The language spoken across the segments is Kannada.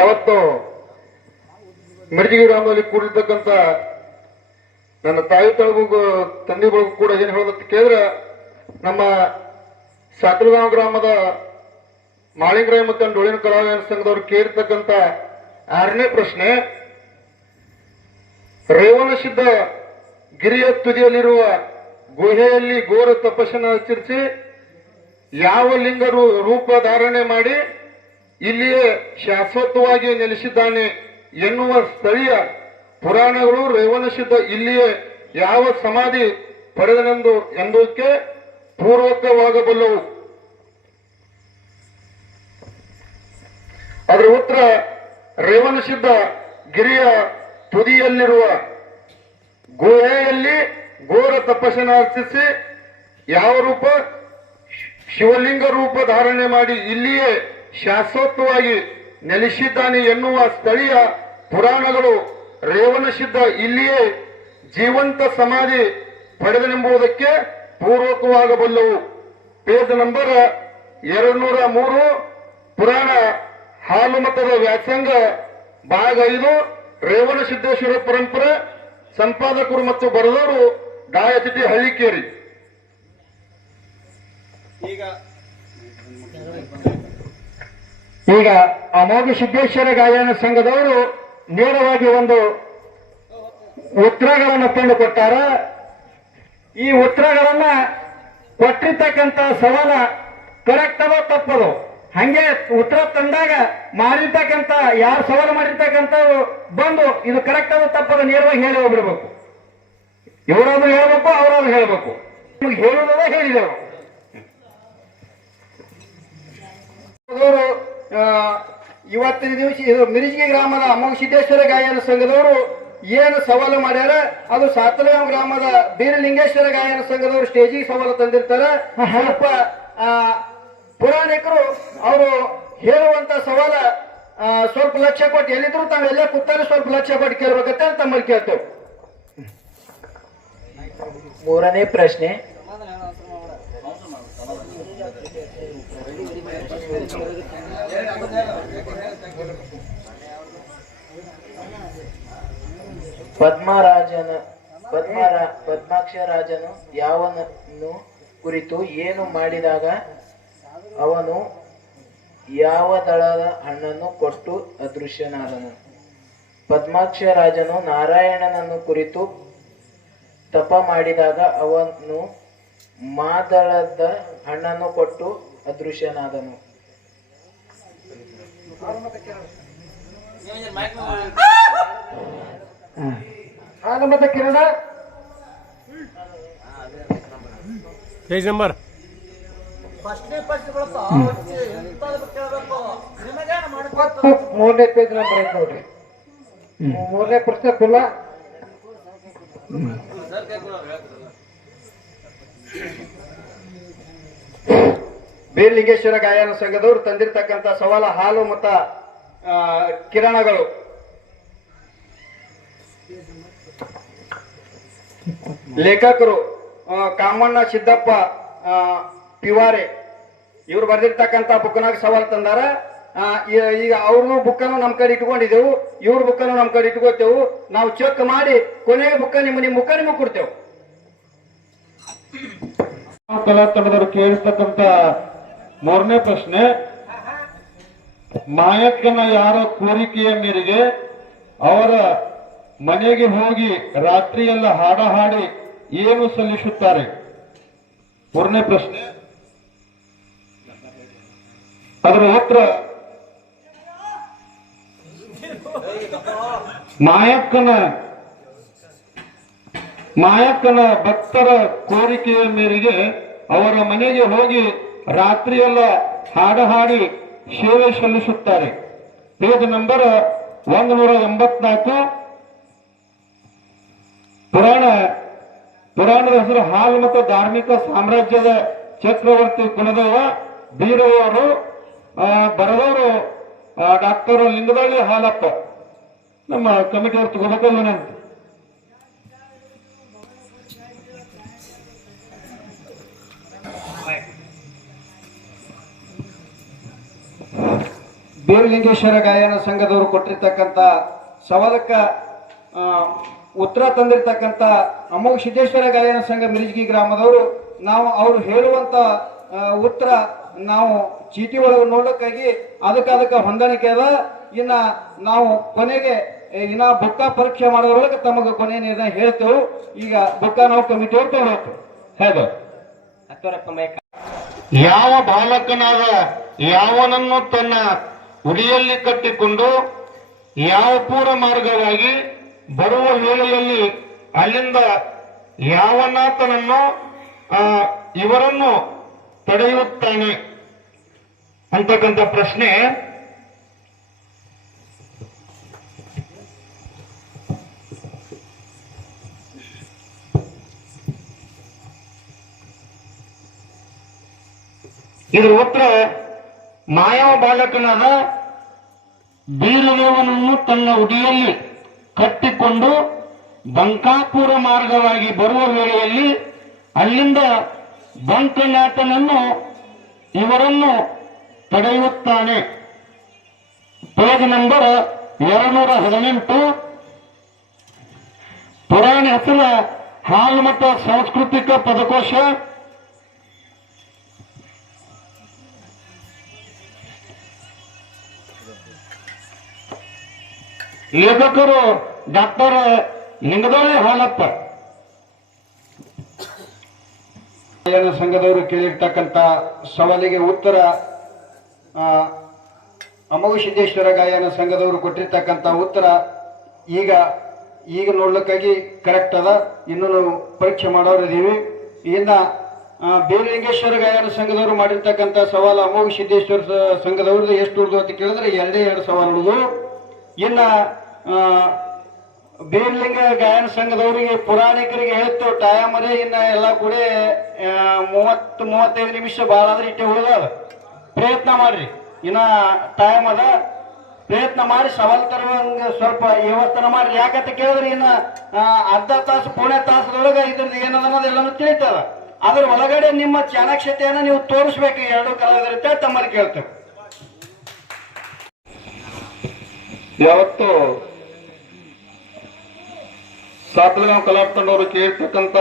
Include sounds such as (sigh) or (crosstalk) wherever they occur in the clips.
ಯಾವತ್ತೂ ಮಿರ್ಜಿಗಿ ಗ್ರಾಮದಲ್ಲಿ ಕೂಡಿರ್ತಕ್ಕಂಥ ನನ್ನ ತಾಯಿ ತಳಗೂ ತಂದೆ ಬಳಗೂ ಕೂಡ ಏನು ಹೇಳೋದಕ್ಕೆ ಕೇಳಿದ್ರೆ, ನಮ್ಮ ಸಾತಲಗಾಂವ್ ಗ್ರಾಮದ ಮಾಳಿಂಗ್ರಾಯ್ ಮತ್ತು ಡೊಳಿನ ಕಲಾವಿದರ ಸಂಘದವರು ಕೇಳಿರ್ತಕ್ಕಂಥ ಆರನೇ ಪ್ರಶ್ನೆ ರೇವಣ ಸಿದ್ಧ ಗಿರಿಯ ತುದಿಯಲ್ಲಿರುವ ಗುಹೆಯಲ್ಲಿ ಘೋರ ತಪಸ್ಸನ್ನು ಆಚರಿಸಿ ಯಾವ ಲಿಂಗ ರೂಪ ಧಾರಣೆ ಮಾಡಿ ಇಲ್ಲಿಯೇ ಶಾಶ್ವತವಾಗಿ ನೆಲೆಸಿದ್ದಾನೆ ಎನ್ನುವ ಸ್ಥಳೀಯ ಪುರಾಣಗಳು ರೇವಣಸಿದ್ಧ ಇಲ್ಲಿಯೇ ಯಾವ ಸಮಾಧಿ ಪಡೆದನೆಂದು ಎಂದಕ್ಕೆ ಪೂರ್ವಕವಾಗಬಲ್ಲವು. ಅದರ ಉತ್ತರ ರೇವಣಸಿದ್ಧ ಗಿರಿಯ ತುದಿಯಲ್ಲಿರುವ ಗುಹೆಯಲ್ಲಿ ಘೋರ ತಪಸ್ಸನ್ನು ಅರ್ಚಿಸಿ ಯಾವ ರೂಪ? ಶಿವಲಿಂಗ ರೂಪ ಧಾರಣೆ ಮಾಡಿ ಇಲ್ಲಿಯೇ ಶಾಶ್ವತವಾಗಿ ನೆಲೆಸಿದ್ದಾನೆ ಎನ್ನುವ ಸ್ಥಳೀಯ ಪುರಾಣಗಳು ರೇವಣಸಿದ್ಧ ಇಲ್ಲಿಯೇ ಜೀವಂತ ಸಮಾಧಿ ಪಡೆದನೆಂಬುದಕ್ಕೆ ಪೂರ್ವಕವಾಗಬಲ್ಲವು. ಪೇಜ್ ನಂಬರ್ ಎರಡು ನೂರ ಮೂರು, ಪುರಾಣ ಹಾಲು ಮತದ ವ್ಯಾಸಂಗ, ಭಾಗ ಐದು ರೇವಣ ಸಿದ್ದೇಶ್ವರ ಪರಂಪರೆ, ಸಂಪಾದಕರು ಮತ್ತು ಬರೆದವರು ಡಾಯಚಿಟಿ ಹಳ್ಳಿಕೇರಿ. ಈಗ ಈಗ ಅಮೋಘ ಸಿದ್ದೇಶ್ವರ ಗಾಯನ ಸಂಘದವರು ನೇರವಾಗಿ ಒಂದು ಉತ್ತರಗಳನ್ನು ತಂದು ಕೊಟ್ಟಾರ ಈ ಉತ್ತರಗಳನ್ನ ಕೊಟ್ಟಿರ್ತಕ್ಕಂಥ ಸವಾಲ ಕರೆಕ್ಟ್ ಅದೋ ತಪ್ಪದು. ಹಂಗೆ ಉತ್ತರ ತಂದಾಗ ಮಾಡಿರ್ತಕ್ಕಂಥ ಯಾರು ಸವಾಲು ಮಾಡಿರ್ತಕ್ಕಂಥ ಬಂದು ಇದು ಕರೆಕ್ಟ್ ಅದೋ ತಪ್ಪದ ನೇರವಾಗಿ ಹೇಳಿ ಹೋಗ್ಬಿಡ್ಬೇಕು. ಇವರಾದ್ರು ಹೇಳ್ಬೇಕು, ಅವರಾದ್ರು ಹೇಳ್ಬೇಕು. ನಿಮ್ಗೆ ಹೇಳುವುದೇ ಹೇಳಿದೆವು ಇವತ್ತಿನ ದಿವಸ ಇದು ಮಿರಿಜಿಗೆ ಗ್ರಾಮದ ಅಮೋಘ ಸಿದ್ದೇಶ್ವರ ಗಾಯನ ಸಂಘದವರು ಏನು ಸವಾಲು ಮಾಡ್ಯಾರ ಅದು ಸಾತಲಗಾಂವ್ ಗ್ರಾಮದ ಬೀರಲಿಂಗೇಶ್ವರ ಗಾಯನ ಸಂಘದವರು ಸ್ಟೇಜಿಗೆ ಸವಾಲು ತಂದಿರ್ತಾರೆ. ಸ್ವಲ್ಪ ಪುರಾಣಿಕರು ಅವರು ಹೇಳುವಂತ ಸವಾಲ ಸ್ವಲ್ಪ ಲಕ್ಷ್ಯ ಕೊಟ್ಟು ಎಲ್ಲಿದ್ರು ತಾವೆಲ್ಲ ಕೂತಾರೆ ಸ್ವಲ್ಪ ಲಕ್ಷ್ಯ ಕೊಟ್ಟು ಅಂತ ತಮ್ಮಲ್ಲಿ ಕೇಳ್ತೇವೆ. ಮೂರನೇ ಪ್ರಶ್ನೆ. ಪದ್ಮರಾಜನ, ಪದ್ಮರ, ಪದ್ಮಾಕ್ಷರಾಜನು ಯಾವನನ್ನು ಕುರಿತು ಏನು ಮಾಡಿದಾಗ ಅವನು ಯಾವ ದಳದ ಹಣ್ಣನ್ನು ಕೊಟ್ಟು ಅದೃಶ್ಯನಾದನು. ಪದ್ಮಾಕ್ಷರಾಜನು ನಾರಾಯಣನನ್ನು ಕುರಿತು ತಪ ಮಾಡಿದಾಗ ಅವನು ಮಾದಳದ ಹಣ್ಣನ್ನು ಕೊಟ್ಟು ಅದೃಶ್ಯನಾದನು. ಕಿರಣ? Page number. ಮೂರನೇ ಪೇಜ್ ನಂಬರ್ ಐತೆ ನೋಡ್ರಿ ಮೂರನೇ ಪ್ರಶ್ನೆ ಕುಲ್ಲ ಬೀರ್ಲಿಂಗೇಶ್ವರ ಗಾಯನ ಸಂಘದವರು ತಂದಿರತಕ್ಕಂತ ಸವಾಲ ಹಾಲು ಮತ್ತ ಆ, ಕಿರಣಗಳು. ಲೇಖಕರು ಕಾಮಣ್ಣ ಸಿದ್ದಪ್ಪ ಪಿವಾರೆ ಇವ್ರು ಬರೆದಿರ್ತಕ್ಕಂಥ ಬುಕ್ನಾಗ ಸವಾಲು ತಂದಾರ. ಈಗ ಅವ್ರದ್ದು ಬುಕ್ಕನ್ನು ನಮ್ಮ ಕಡೆ ಇಟ್ಕೊಂಡಿದ್ದೆವು, ಇವ್ರ ಬುಕ್ಕನ್ನು ನಮ್ಮ ಕಡೆ ಇಟ್ಕೋತೇವು ನಾವು ಚೆಕ್ ಮಾಡಿ ಕೊನೆಗೆ ಬುಕ್ಕ ನಿಮ್ಮ ನಿಮ್ಮ ಮುಖ ನಿಮಗೆ ಕೊಡ್ತೇವೆ. ಕಲಾ ತಂಡದವರು ಮೂರನೇ ಪ್ರಶ್ನೆ, ಮಾಯಕ್ಕನ ಯಾರ ಕೋರಿಕೆಯ ಮೇರೆಗೆ ಅವರ ಮನೆಗೆ ಹೋಗಿ ರಾತ್ರಿಯೆಲ್ಲ ಹಾಡ ಹಾಡಿ ಏನು ಸಲ್ಲಿಸುತ್ತಾರೆ? ಮೂರನೇ ಪ್ರಶ್ನೆ. ಅದರ ಉತ್ತರ. ಮಾಯಕ್ಕನ ಮಾಯಕ್ಕನ ಭಕ್ತರ ಕೋರಿಕೆಯ ಮೇರೆಗೆ ಅವರ ಮನೆಗೆ ಹೋಗಿ ರಾತ್ರಿಯೆಲ್ಲ ಹಾಡ ಹಾಡಿ ಸೇವೆ ಸಲ್ಲಿಸುತ್ತಾರೆ. ಪೇಜ್ ನಂಬರ್ ಒಂದು ನೂರ ಎಂಬತ್ನಾಲ್ಕು. ಪುರಾಣ, ಪುರಾಣದ ಹೆಸರು ಹಾಲ್ ಮತ್ತು ಧಾರ್ಮಿಕ ಸಾಮ್ರಾಜ್ಯದ ಚಕ್ರವರ್ತಿ ಕುಲದೇವ ಬೀರವರು ಬರದವರು ಡಾಕ್ಟರ್ ಲಿಂಗದಳ್ಳಿ ಹಾಲಪ್ಪ. ನಮ್ಮ ಕಮಿಟಿಯವ್ರು ನಾನು ಬೀರಲಿಂಗೇಶ್ವರ ಗಾಯನ ಸಂಘದವರು ಕೊಟ್ಟಿರ್ತಕ್ಕಂಥ ಸವಾಲಕ್ಕ ಉತ್ತರ ತಂದಿರತಕ್ಕಂತ ಅಮೋಘ ಸಿದ್ದೇಶ್ವರ ಗಾಯನ ಸಂಘ ಮಿರಿಜಗಿ ಗ್ರಾಮದವರು ನಾವು ಅವರು ಹೇಳುವಂತ ಉತ್ತರ ನಾವು ಚೀಟಿ ಒಳಗೆ ನೋಡೋಕ್ಕಾಗಿ ಅದಕ್ಕೆ ಅದಕ್ಕೆ ಹೊಂದಾಣಿಕೆ ಅದ. ಇನ್ನ ನಾವು ಕೊನೆಗೆ ಇನ್ನ ಬುಕ್ಕ ಪರೀಕ್ಷೆ ಮಾಡೋದ್ರೊಳಗೆ ತಮಗೆ ಕೊನೆ ನಿರ್ಣಯ ಹೇಳ್ತೇವೆ. ಈಗ ಬುಕ್ಕ ನಾವು ಕಮಿಟಿ ಅವ್ರು ಹೇಳ್ತೇವೆ ಹೇಗೆ ಯಾವ ಬಾಲಕನಾದ ಯಾವನನ್ನು ತನ್ನ ಉಡಿಯಲ್ಲಿ ಕಟ್ಟಿಕೊಂಡು ಯಾವ ಪೂರ ಮಾರ್ಗವಾಗಿ ಬರುವ ವೇಳೆಯಲ್ಲಿ ಅಲ್ಲಿಂದ ಯಾವನಾಥನನ್ನು ಆ, ಇವರನ್ನು ತಡೆಯುತ್ತಾನೆ ಅಂತಕ್ಕಂಥ ಪ್ರಶ್ನೆ. ಇದರ ಉತ್ತರ ಮಾಯಾ ಬಾಲಕನಾದ ಬೀರದೇವನನ್ನು ತನ್ನ ಉಡಿಯಲ್ಲಿ ಕಟ್ಟಿಕೊಂಡು ಬಂಕಾಪುರ ಮಾರ್ಗವಾಗಿ ಬರುವ ವೇಳೆಯಲ್ಲಿ ಅಲ್ಲಿಂದ ಬಂಕನಾಥನನ್ನು ಇವರನ್ನು ತಡೆಯುತ್ತಾನೆ ಪೇಜ್ ನಂಬರ್ ಎರಡುನೂರ ಹದಿನೆಂಟು. ಪುರಾಣ ಹೆಸರ ಹಾಲು ಮತ್ತು ಸಾಂಸ್ಕೃತಿಕ ಪದಕೋಶ. ಲೇಖಕರು ಡಾಕ್ಟರ್ ಲಿಂಗದೋಳೆ ಹಾಲಪ್ಪ. ಸಂಘದವರು ಕೇಳಿರ್ತಕ್ಕಂಥ ಸವಾಲಿಗೆ ಉತ್ತರ ಸಿದ್ದೇಶ್ವರ ಗಾಯನ ಸಂಘದವರು ಕೊಟ್ಟಿರ್ತಕ್ಕಂಥ ಉತ್ತರ ಈಗ ಈಗ ನೋಡ್ಲಿಕ್ಕಾಗಿ ಕರೆಕ್ಟ್ ಅದ. ಇನ್ನು ಪರೀಕ್ಷೆ ಮಾಡೋರಿದ್ದೀವಿ. ಇನ್ನ ಬೀರಲಿಂಗೇಶ್ವರ ಗಾಯನ ಸಂಘದವರು ಮಾಡಿರ್ತಕ್ಕಂಥ ಸವಾಲು ಅಮೋಘ ಸಿದ್ದೇಶ್ವರ ಸಂಘದವ್ರದ್ದು ಎಷ್ಟು ಉಳಿದು ಅಂತ ಕೇಳಿದ್ರೆ ಎರಡೇ ಎರಡು ಸವಾಲು ಉಳಿದು ಇನ್ನು ಬೀರ್ಲಿಂಗ ಗಾಯನ ಸಂಘದವರಿಗೆ, ಪುರಾಣಿಕರಿಗೆ ಹೇಳ್ತೇವೆ ಅದೇ ಇನ್ನ ಎಲ್ಲ ಕೂಡ ಮೂವತ್ತು, ಮೂವತ್ತೈದು ನಿಮಿಷ ಭಾಳ ಆದ್ರೆ ಇಟ್ಟೆ ಉಳಿದಾವ ಪ್ರಯತ್ನ ಮಾಡ್ರಿ. ಇನ್ನ ಟೈಮ್ ಅದ. ಪ್ರಯತ್ನ ಮಾಡಿ, ಸವಾಲ್ ತರುವಂಗ ಸ್ವಲ್ಪ ವ್ಯವಸ್ಥೆ ಮಾಡ್ರಿ. ಯಾಕಂತ ಕೇಳಿದ್ರೆ ಇನ್ನ ಅರ್ಧ ತಾಸು, ಪೂರ್ಣ ತಾಸದೊಳಗೆ ಇದ್ರದ್ದು ಏನದ ಅನ್ನೋದೆಲ್ಲನೂ ತಿಳಿತದ. ಅದ್ರ ಒಳಗಡೆ ನಿಮ್ಮ ಚಾಣಾಕ್ಷತೆಯನ್ನ ನೀವು ತೋರಿಸ್ಬೇಕು. ಎರಡು ಕಲಾವಿದರಂತ ತಮ್ಮಲ್ಲಿ ಕೇಳ್ತೇವೆ. ಯಾವತ್ತು ಸಾತಲಗಾಂವ್ ಕಲಾತಂಡವರು ಕೇಳ್ತಕ್ಕಂತ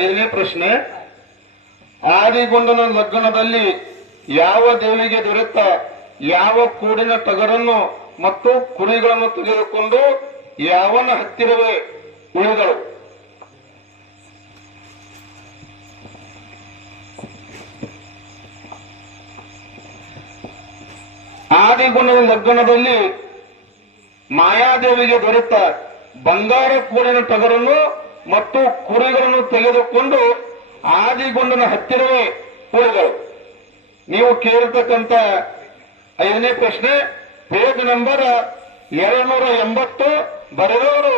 ಐದನೇ ಪ್ರಶ್ನೆ, ಆದಿಗೊಂಡನ ಲಗ್ನದಲ್ಲಿ ಯಾವ ದೇವಿಗೆ ದೊರೆತ ಯಾವ ಕೂಡಿನ ಟಗರನ್ನು ಮತ್ತು ಕುರಿಗಳನ್ನು ತೆಗೆದುಕೊಂಡು ಯಾವನ ಹತ್ತಿರವೇ ಉಳಿದಳು? ಆದಿಗುಣದ ಲಗ್ನದಲ್ಲಿ ಮಾಯಾದೇವಿಗೆ ದೊರೆತ ಬಂಗಾರ ಕೂಡಿನ ಟಗರನ್ನು ಮತ್ತು ಕುರಿಗಳನ್ನು ತೆಗೆದುಕೊಂಡು ಆದಿಗೊಂಡನ ಹತ್ತಿರವೇ ಕುರಿಗಳು. ನೀವು ಕೇಳತಕ್ಕಂತ ಐದನೇ ಪ್ರಶ್ನೆ, ಪೇಜ್ ನಂಬರ್ ಎರಡ್ನೂರ ಎಂಬತ್ತು, ಬರೆದವರು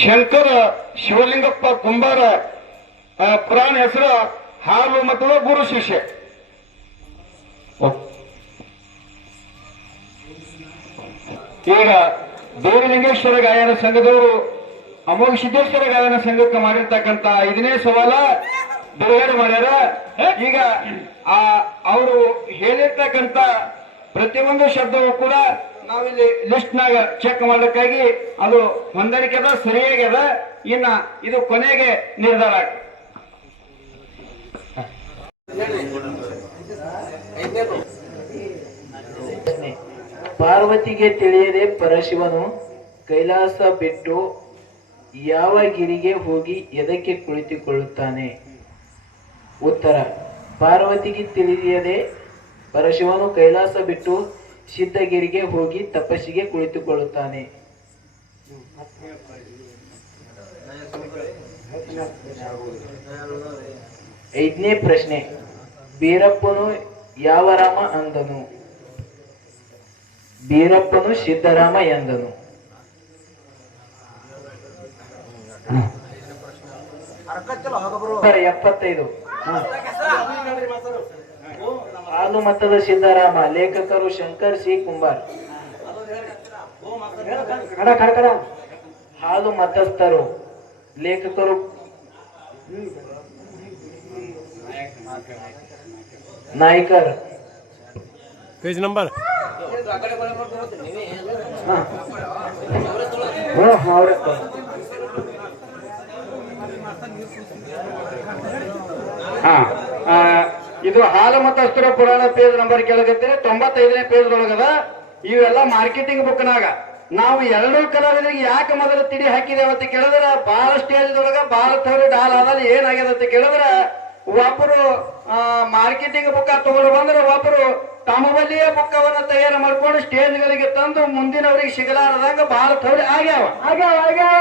ಶಂಕರ ಶಿವಲಿಂಗಪ್ಪ ಕುಂಬಾರ ಪುರಾಣ ಹೆಸರು ಹಾಲು ಮತ್ತು ಗುರು ಶಿಷ್ಯ. ಈಗ ದೇವಲಿಂಗೇಶ್ವರ ಗಾಯನ ಸಂಘದವರು ಅಮೋಘ ಸಿದ್ದೇಶ್ವರ ಗಾಯನ ಸಂಘಕ್ಕೆ ಮಾಡಿರ್ತಕ್ಕಂತ ಐದನೇ ಸವಾಲ ಬಿಡುಗಡೆ ಮಾಡ್ಯಾರ. ಈಗ ಆ ಅವರು ಹೇಳಿರ್ತಕ್ಕಂತ ಪ್ರತಿಯೊಂದು ಶಬ್ದವೂ ಕೂಡ ನಾವಿಲ್ಲಿ ಲಿಸ್ಟ್ ನಾಗ ಚೆಕ್ ಮಾಡ್ಲಿಕ್ಕಾಗಿ ಅದು ಹೊಂದಾಣಿಕೆ ಅದ, ಸರಿಯಾಗಿ ಅದ. ಇನ್ನ ಇದು ಕೊನೆಗೆ ನಿರ್ಧಾರ ಪ್ರಶ್ನೆ ಪಾರ್ವತಿಗೆ ತಿಳಿಯದೆ ಪರಶಿವನು ಕೈಲಾಸ ಬಿಟ್ಟು ಯಾವ ಗಿರಿಗೆ ಹೋಗಿ ಎದಕ್ಕೆ ಕುಳಿತುಕೊಳ್ಳುತ್ತಾನೆ? ಉತ್ತರ, ಪಾರ್ವತಿಗೆ ತಿಳಿಯದೆ ಪರಶಿವನು ಕೈಲಾಸ ಬಿಟ್ಟು ಸಿದ್ಧಗಿರಿಗೆ ಹೋಗಿ ತಪಸ್ಸಿಗೆ ಕುಳಿತುಕೊಳ್ಳುತ್ತಾನೆ. ಐದನೇ ಪ್ರಶ್ನೆ, ಬೀರಪ್ಪನು ಯಾವ ರಾಮ ಅಂದನು? ಬೀರಪ್ಪನು ಸಿದ್ದರಾಮ ಎಂದನು. ಎಪ್ಪತ್ತೈದು. ಹಾಲು ಮತದ ಸಿದ್ದರಾಮ, ಲೇಖಕರು ಶಂಕರ್ ಸಿ. ಕುಂಬಾರ್. ಹಾಲು ಮತಸ್ಥರು, ಲೇಖಕರು. ನಾಯ್ಕರ್. Page number. ಇದು ಹಾಲು ಮತ್ತು ಅಸ್ತ್ರ ಪುರಾಣ ಪೇಜ್ ನಂಬರ್ ಕೇಳಕತ್ತೀರಿ ತೊಂಬತ್ತೈದನೇ ಪೇಜ್ ಒಳಗದ ಇವೆಲ್ಲ ಮಾರ್ಕೆಟಿಂಗ್ ಬುಕ್ನಾಗ ನಾವು ಎರಡೂ ಕಲಾವಿದರಿಗೆ ಯಾಕೆ ಮೊದಲು ತಿಡಿ ಹಾಕಿದೆ ಅಂತ ಕೇಳಿದ್ರ? ಬಾಳ ಸ್ಟೇಜ್ ಒಳಗ ಬಾಳ ಡಾಲ್ ಆದಲ್ಲಿ ಏನಾಗ್ಯದ ಅಂತ ಕೇಳಿದ್ರ? ಒಬ್ಬರು ಮಾರ್ಕೆಟಿಂಗ್ ಬುಕ್ಕ ತಗೊಂಡು ಬಂದ್ರೆ ಒಬ್ಬರು ತಮ್ಮ ಬಲ್ಲಿಯ ಬುಕ್ಕವನ್ನ ತಯಾರು ಮಾಡ್ಕೊಂಡು ಸ್ಟೇಜ್ಗಳಿಗೆ ತಂದು ಮುಂದಿನವರಿಗೆ ಸಿಗಲಾರದಂಗ ಬಹಳ ತೋರಿ ಆಗ್ಯಾವ. ಆಗ್ಯಾವ ಆಗ್ಯಾವ.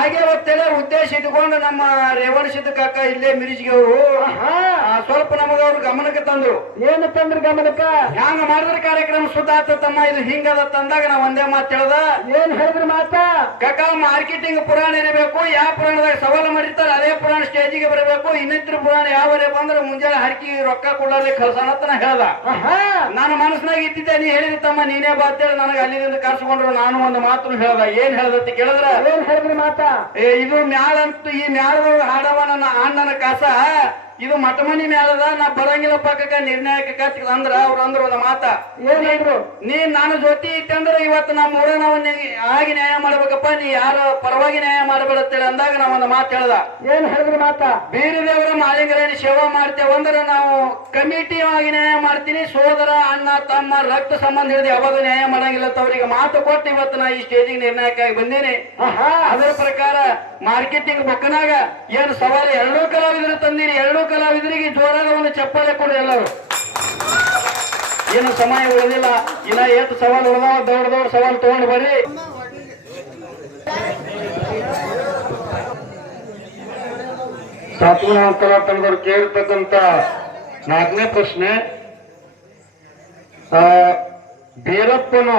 ಆಗ್ಯಾವ ಅಂತೇಳಿ ಉದ್ದೇಶ ಇಟ್ಕೊಂಡು ನಮ್ಮ ರೇವಣ ಸಿದ್ಧ ಕಾಕ ಇಲ್ಲೇ ಮಿರಿಜಿಗೆ ಅವರು ಸ್ವಲ್ಪ ನಮಗ ಅವ್ರು ಗಮನಕ್ಕೆ ತಂದ್ರು. ಏನು ತಂದ್ರು ಗಮನಕ್ಕ? ಹ್ಯಾಂಗ ಮಾಡಿದ್ರ ಕಾರ್ಯಕ್ರಮ ಸುದ್ದ ಆತ ತಮ್ಮ ಇದು ಹಿಂಗದ ತಂದಾಗ ನಾವ್ ಒಂದೇ ಮಾತು ಹೇಳ್ದ. ಏನ್ ಹೇಳಿದ್ರ ಮಾತ? ಕಾಕ ಮಾರ್ಕೆಟಿಂಗ್ ಪುರಾಣ ಇರಬೇಕು ಯಾವ ಪುರಾಣದಾಗ ಸವಾಲು ಮಾಡಿರ್ತಾರೆ ಅದೇ ಪುರಾಣ ಸ್ಟೇಜಿಗೆ ಬರಬೇಕು ಇನ್ನಿತರ ಪುರಾಣ ಯಾವ ಬಂದ್ರೆ ಮುಂಜಾನೆ ಹರಕಿ ರೊಕ್ಕ ಕೊಡಲಿ ಕಳ್ಸನತನ ಹೇಳ್ದ ನಾನು ಮನಸ್ಸಿನಾಗ ಇದ್ದಿದ್ದೆ ನೀ ಹೇಳಿದ ತಮ್ಮ ನೀನೇ ಬಾತೇಳಿ ನನಗೆ ಅಲ್ಲಿಂದ ಕರ್ಸ್ಕೊಂಡ್ರು. ನಾನು ಒಂದು ಮಾತು ಹೇಳ್ದ ಏನ್ ಹೇಳ್ದತ್ತಿ ಕೇಳಿದ್ರ? ಏನ್ ಹೇಳಿದ್ರಿ ಮಾತಾ? ಇದು ಮ್ಯಾಳಂತೂ ಈ ಮ್ಯಾಳ ಹಾಡವ ನನ್ನ ಅಣ್ಣನ ಕಾಸ. ಇದು ಮಠಮನಿ ಮ್ಯಾಲದ ನಾ ಬರಂಗಿಲ್ಲ ಪಕ್ಕಕ್ಕ ನಿರ್ಣಾಯಕ ಕತ್ತಿಗೆ ಅಂದ್ರ ಅವ್ರ ಅಂದ್ರ ಒಂದ್ ಮಾತ. ಏನ್ ಹೇಳ್ರು ನೀ ನಾನು ಜೊತೆ ಇತ್ತಂದ್ರ ಇವತ್ತು ನಮ್ಮ ಊರ ನಾವು ಆಗಿ ನ್ಯಾಯ ಮಾಡ್ಬೇಕಪ್ಪ ನೀ ಯಾರ ಪರವಾಗಿ ನ್ಯಾಯ ಮಾಡಬೇಡತ್ತೇಳಿ ಅಂದಾಗ ನಾವ್ ಒಂದ್ ಮಾತು ಹೇಳ್ದ. ಏನ್ ಹೇಳಿದ್ರು ಮಾತ? ಬೇರೆ ದೇವರ ಮಾಲಿಂಗರೇಣಿ ಸೇವಾ ಮಾಡ್ತೇವಂದ್ರ ಅಂದ್ರೆ ನಾವು ಕಮಿಟಿ ಆಗಿ ನ್ಯಾಯ ಮಾಡ್ತೀನಿ ಸೋದರ ಅಣ್ಣ ತಮ್ಮ ರಕ್ತ ಸಂಬಂಧ ಹಿಡಿದು ಯಾವಾಗ ನ್ಯಾಯ ಮಾಡಂಗಿಲ್ಲ ಅವ್ರಿಗೆ ಮಾತು ಕೊಟ್ಟು ಇವತ್ತು ನಾ ಈ ಸ್ಟೇಜಿಗೆ ನಿರ್ಣಾಯಕ ಆಗಿ ಬಂದೀನಿ. ಅದರ ಪ್ರಕಾರ ಮಾರ್ಕೆಟಿಂಗ್ ಬುಕ್ನಾಗ ಏನು ಸವಾಲು ಎರಡೂ ಕಲಾವಿದರು ತಂದೀನಿ ಎರಡೂ ಕಲಾವಿದರಿಗೆ ಜೋರಾದ ಒಂದು ಚಪ್ಪಾಳೆ ಕೊಡಿ ಎಲ್ಲರೂ. ಏನು ಸಮಯ ಉಳಿದಿಲ್ಲ. ಇನ್ನ ಎಷ್ಟು ಸವಾಲು ದೊಡ್ಡ ದೊಡ್ಡ ಸವಾಲು ತಗೊಂಡು ಬರ್ರಿ. ಸಾತ್ವನಾಂತರ ತಂದವರು ಕೇಳ್ತಕ್ಕಂತ ನಾಲ್ಕನೇ ಪ್ರಶ್ನೆ ಆ, ಬೀರಪ್ಪನು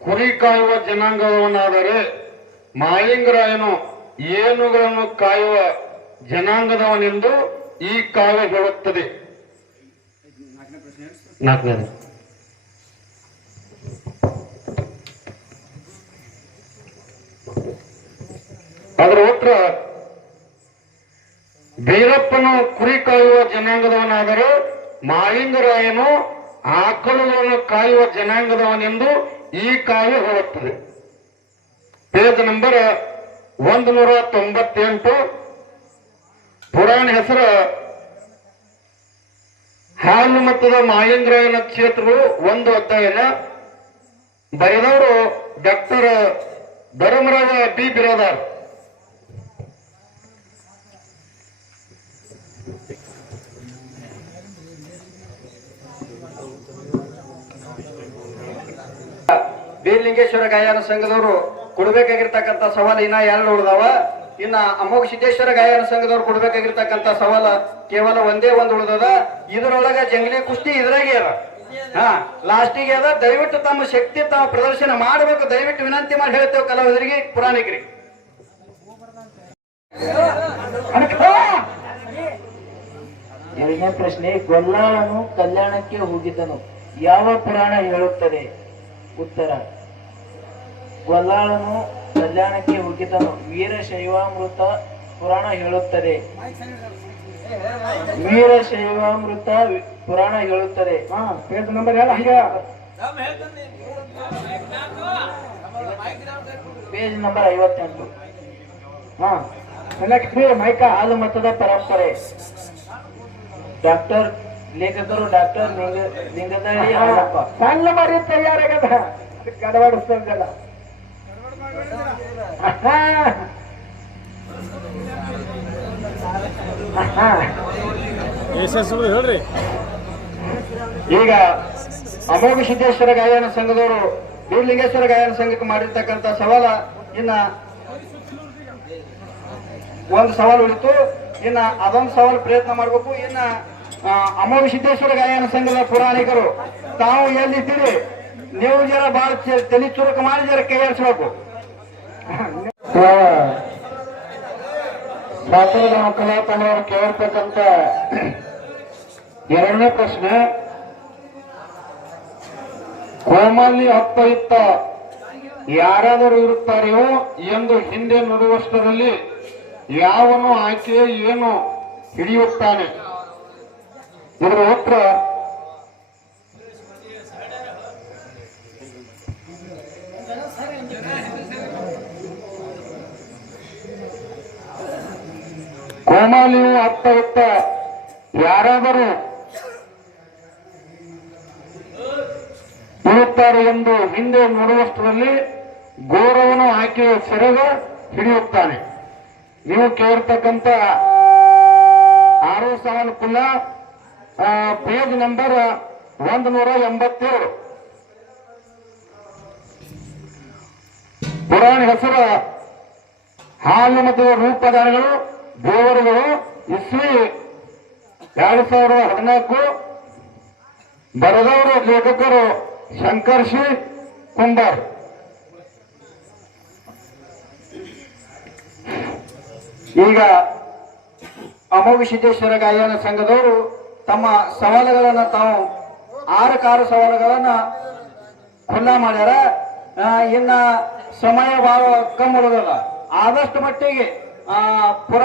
ಕುರಿ ಕಾಯುವ ಜನಾಂಗದವನಾದರೆ ಮಾಲಿಂಗರಾಯನು ಏನುಗಳನ್ನು ಕಾಯುವ ಜನಾಂಗದವನೆಂದು ಈ ಕಾವ್ಯ ಹೇಳುತ್ತದೆ. ನಾಲ್ಕನೇದು ಅದರ ಉತ್ತರ ಬೀರಪ್ಪನು ಕುರಿ ಕಾಯುವ ಜನಾಂಗದವನಾದರೂ ಮಾಳಿಂಗರಾಯನು ಆಕಳುಗಳನ್ನು ಕಾಯುವ ಜನಾಂಗದವನೆಂದು ಈ ಕಾವ್ಯ ಹೇಳುತ್ತದೆ. ಪೇಜ್ ನಂಬರ್ ಒಂದು ನೂರ ತೊಂಬತ್ತೆಂಟು. ಪುರಾಣ ಹೆಸರು ಹಾಲು ಮತ್ತು ಮಹೇಂದ್ರ ಕ್ಷೇತ್ರಗಳು ಒಂದು ಅಧ್ಯಯನ. ಬರೆದವರು ಡಾಕ್ಟರ್ ಧರ್ಮರಾಜ ಬಿ. ಬಿರಾದಾರ್. ಬೀರ್ಲಿಂಗೇಶ್ವರ ಗಾಯನ ಸಂಘದವರು ಕೊಡಬೇಕಾಗಿರ್ತಕ್ಕಂಥ ಸವಾಲು ಇನ್ನ ಎರಡು ಉಳಿದಾವ. ಇನ್ನ ಅಮೋಘ ಸಿದ್ದೇಶ್ವರ ಗಾಯನ ಸಂಘದವ್ರು ಕೊಡ್ಬೇಕಾಗಿರ್ತಕ್ಕಂತ ಸವಾಲ ಕೇವಲ ಒಂದೇ ಒಂದು ಉಳಿದದ. ಇದರೊಳಗ ಜಂಗಲಿ ಕುಸ್ತಿ ಇದ್ರಾಗೆ ಅದ. ಹಾ, ಲಾಸ್ಟಿಗೆ ಅದ. ದಯವಿಟ್ಟು ತಮ್ಮ ಶಕ್ತಿ, ತಾವು ಪ್ರದರ್ಶನ ಮಾಡಬೇಕು. ದಯವಿಟ್ಟು ವಿನಂತಿ ಮಾಡಿ ಹೇಳ್ತೇವೆ ಕಲಾವಿದರಿಗೆ, ಪುರಾಣಿಕರಿಗೆ. ಎರಡನೇ ಪ್ರಶ್ನೆ, ಗೊಲ್ಲಾಳನು ಕಲ್ಯಾಣಕ್ಕೆ ಹೋಗಿದ್ದನು. ಯಾವ ಪುರಾಣ ಹೇಳುತ್ತದೆ? ಉತ್ತರ, ಗೊಲ್ಲಾಳನು ಕಲ್ಯಾಣಕ್ಕೆ ಹೋಗಿದ್ದನು. ವೀರಶೈವಾಮೃತ ಪುರಾಣ ಹೇಳುತ್ತದೆ. ವೀರಶೈವಾಮೃತ ಪುರಾಣ ಹೇಳುತ್ತದೆ. ಪೇಜ್ ನಂಬರ್ ಐವತ್ತೆಂಟು. ಹಾ ಮೈಕ ಹಾಲು ಮತದ ಪರಂಪರೆ. ಡಾಕ್ಟರ್ ಲೇಖಕರು ಡಾಕ್ಟರ್ ಲಿಂಗ ಲಿಂಗದಳ್ಳಿ ಸಣ್ಣ ಮರಿ ತಯಾರಾಗದ ಗಡವಾಡಿಸ್ತಲ್ಲ (laughs) ಹೇಳ್ರಿ. ಈಗ ಅಮೋಘ ಸಿದ್ದೇಶ್ವರ ಗಾಯನ ಸಂಘದವರು ಬೀರ್ಲಿಂಗೇಶ್ವರ ಗಾಯನ ಸಂಘಕ್ಕೆ ಮಾಡಿರ್ತಕ್ಕಂಥ ಸವಾಲ ಇನ್ನ ಒಂದು ಸವಾಲು ಉಳಿತು. ಇನ್ನ ಅದೊಂದು ಸವಾಲು ಪ್ರಯತ್ನ ಮಾಡಬೇಕು. ಇನ್ನ ಅಮೋಘ ಸಿದ್ದೇಶ್ವರ ಗಾಯನ ಸಂಘದ ಪುರಾಣಿಕರು ತಾವು ಎಲ್ಲಿದ್ದೀರಿ? ನೀವು ಜರ ಬಾಳ ತಲೆ ಚುರುಕ ಮಾಡಿ ಜರ ಕೈ ಆಡಿಸ್ಬೇಕು ಶಾಸ್ತ್ರದ ಕಲಾತಂಡವರು ಕೇಳಿರ್ತಕ್ಕಂತ ಎರಡನೇ ಪ್ರಶ್ನೆ, ಕೋಮಲ್ಲಿ ಹತ್ತ ಇತ್ತ ಯಾರಾದರೂ ಇರುತ್ತಾರೆಯೋ ಎಂದು ಹಿಂದೆ ನುಡುವಷ್ಟರಲ್ಲಿ ಯಾವನು ಆಕೆ ಏನು ಹಿಡಿಯುತ್ತಾನೆ? ಇದರ ಉತ್ತರ ಕೋಮಾಲಿಯು ಇತ್ತ ಯಾರಾದರೂ ಇರುತ್ತಾರೆ ಎಂದು ಹಿಂದೆ ನೋಡುವಷ್ಟರಲ್ಲಿ ಗೋರವನು ಆಕೆಯ ಸೆರೆಗ ಹಿಡಿಯುತ್ತಾನೆ. ನೀವು ಕೇಳಿರ್ತಕ್ಕಂಥ ಆರು ಸಾವಿರ ಕುಲ ಪೇಜ್ ನಂಬರ್ ಒಂದು ನೂರ ಎಂಬತ್ತೇಳು. ಪುರಾಣ ಹೆಸರು ಹಾಲು ಮತ್ತು ರೂಪದಾನಗಳು ದೇವರುಗಳು ಇಸ್ವಿ ಎರಡು ಸಾವಿರದ ಹದಿನಾಲ್ಕು ಬರೆದವರು ಲೇಖಕರು ಶಂಕರ್ಷಿ ಕುಂಬಾರ್. ಈಗ ಅಮೋಘ ಸಿದ್ದೇಶ್ವರ ಗಾಯನ ಸಂಘದವರು ತಮ್ಮ ಸವಾಲುಗಳನ್ನ ತಾವು ಆರು ಕಾರು ಸವಾಲುಗಳನ್ನ ಖುಲ್ಲಾ ಮಾಡ್ಯಾರ. ಇನ್ನ ಸಮಯ ಬಹಳ ಕಮ್ಮಿ ಆದಷ್ಟು ಮಟ್ಟಿಗೆ ಪುರ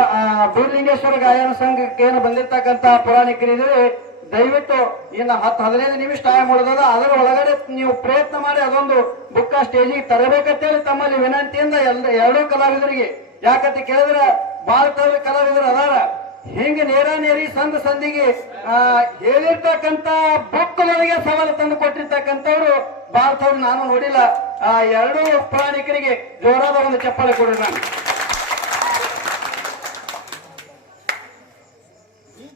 ಬೀರಲಿಂಗೇಶ್ವರ ಗಾಯನ ಸಂಘಕ್ಕೆ ಏನು ಬಂದಿರ್ತಕ್ಕಂಥ ಪುರಾಣಿಕರಿದ್ರೆ ದಯವಿಟ್ಟು ಇನ್ನ ಹತ್ತು ಹದಿನೈದು ನಿಮಿಷ ಟೈಮ್ ಉಳಿದದ ಅದರ ಒಳಗಡೆ ನೀವು ಪ್ರಯತ್ನ ಮಾಡಿ ಅದೊಂದು ಬುಕ್ಕ ಸ್ಟೇಜಿಗೆ ತರಬೇಕಂತೇಳಿ ತಮ್ಮಲ್ಲಿ ವಿನಂತಿಯಿಂದ ಎಲ್ಲ ಎರಡೂ ಕಲಾವಿದರಿಗೆ. ಯಾಕಂತ ಕೇಳಿದ್ರೆ ಭಾರತದ ಕಲಾವಿದರು ಅದಾರ. ಹಿಂಗ ನೇರ ನೇರಿ ಸಂದ ಸಂದಿಗೆ ಆ, ಹೇಳಿರ್ತಕ್ಕಂತ ನನಗೆ ಸವಾಲು ತಂದು ಕೊಟ್ಟಿರ್ತಕ್ಕಂಥವ್ರು ಭಾರತವ್ರು ನಾನು ನೋಡಿಲ್ಲ. ಆ ಎರಡೂ ಪ್ರಾಣಿಕರಿಗೆ ಜೋರಾದ ಒಂದು ಚಪ್ಪಾಳೆ ಕೊಡೋಣ